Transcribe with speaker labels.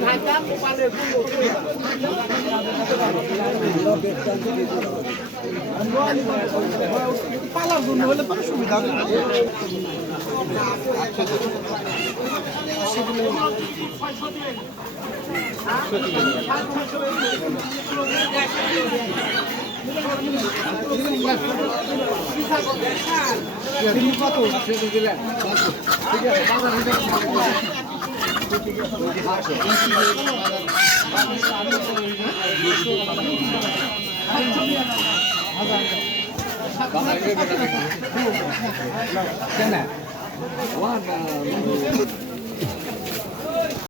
Speaker 1: ঢাকা পালার জন্য হলে ঠিক আছে 刚才这个，那个，奶，我个？